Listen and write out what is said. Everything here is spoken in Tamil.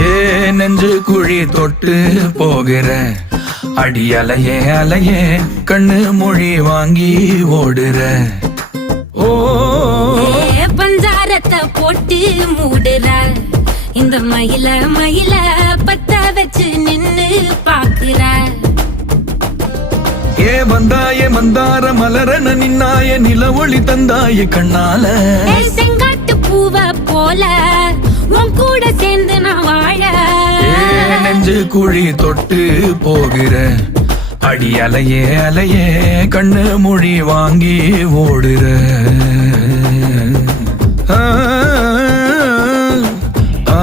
ஏ நெஞ்சு குழி தொட்டு போகிற அடி அலையே அலையே கண்ணு மொழி வாங்கி ஓடுற. ஓ பஞ்சாரத்தை போட்டு மூடுற இந்த மயில மயில பத்த வச்சு நின்னு பாக்குற. ஏ வந்தாய மந்தார மலரன நின்னாய நில ஒளி தந்தாய கண்ணால. செங்காட்டு பூவ போல உன் கூட சேர்ந்து நான் வாழ. நெஞ்சு குழி தொட்டு போகிற அடி அலையே அலையே கண்ணு மொழி வாங்கி ஓடுற. ஆ ஆ